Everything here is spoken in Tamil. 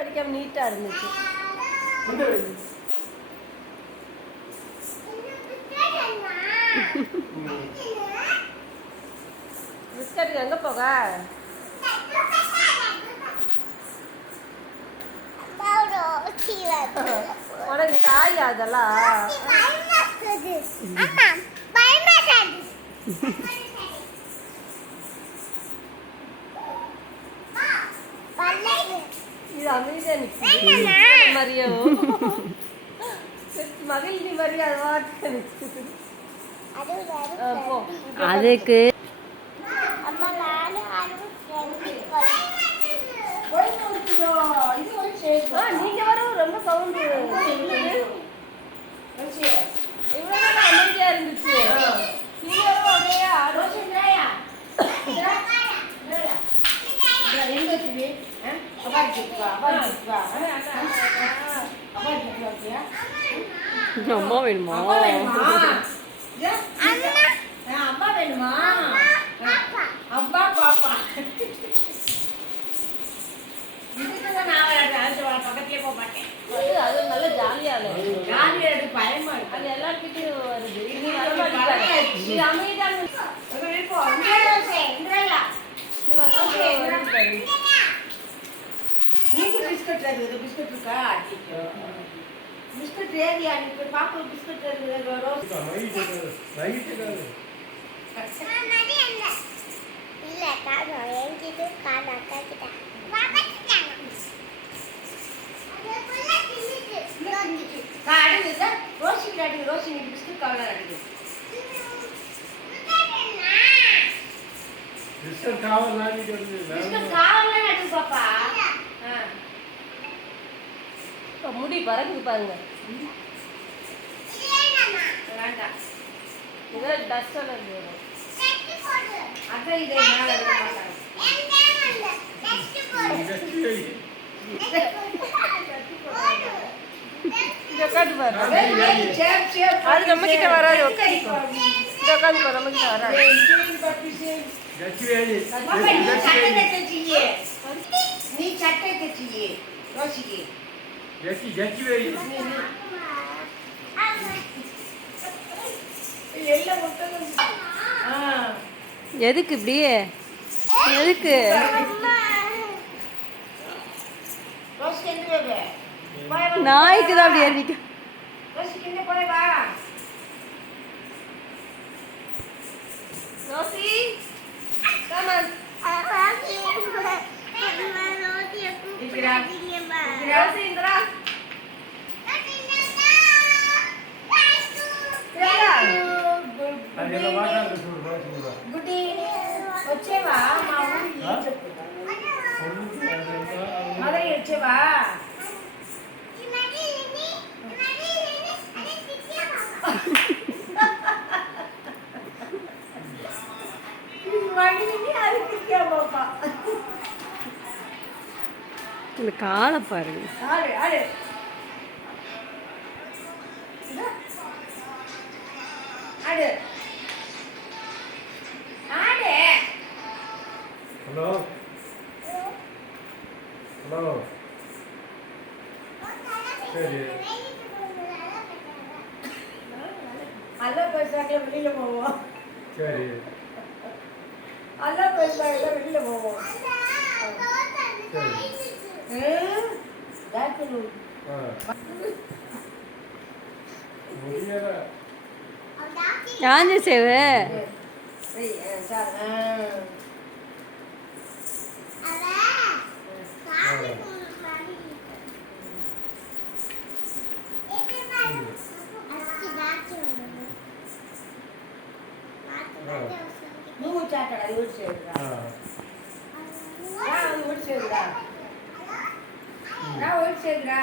அடிக்காம நீட்டா இருந்துச்சு. பிஸ்கட் எங்க போக? உனக்கு காய் அதெல்லாம் இது அமைதியா நிக்குது மாதிரியோ மகிழ்ச்சி மாதிரியே அது வாட்டு நிக்குது. அதுக்கு நீங்க வரும் ரொம்ப சவுண்டு இவ்வளவு அமைதியா இருந்துச்சு. நீங்க வரும் அப்படியே அம்மா வேணுமா? அம்மா வேணுமா? அப்பா பாப்பா பக்கத்திலே போக மாட்டேன். அது நல்ல ஜாலியா பயமா இருக்கு. அது எல்லாருக்கிட்டையும் வருது. இது அமைதியாக நீங்க பிஸ்கட் இருக்குது. பிஸ்கட் இருக்கா? பிஸ்கட் ஏரியா நீங்க பாப்பா பிஸ்கட் ரோஷி பிஸ்கட் கவலை அடிக்குது. முடி பறக்குது பாருங்க. வேண்டாம் இதான் டஸ்ட் அலர்ஜி வரும். அதான் இதை மேலே விட மாட்டாங்க. அது நம்ம கிட்ட வராது. உட்காந்து நம்ம கிட்ட வராது. நீ சட்டை தச்சியே ரோஷிக்கு எதுக்கு இப்படியே? எதுக்கு? நாய்க்கு தான் அப்படி ஏறிக்க. Rosie come on. ரோசி இந்தரா గుడి వచ్చేవా మా ఊరికి మదర్ వచ్చేవా இந்த காலை பாருங்க. ஹலோ ஹலோ சரி அல்ல பேசாக்க வெளியில போவோம். சரி அல்ல பேசாக்க வெளியில போவோம். யாஞ்சு சேவை నువ్వు చాటాడు అది ఊడ్చేదిరా అది ఊడ్చేదిరా ఊడ్చేదిరా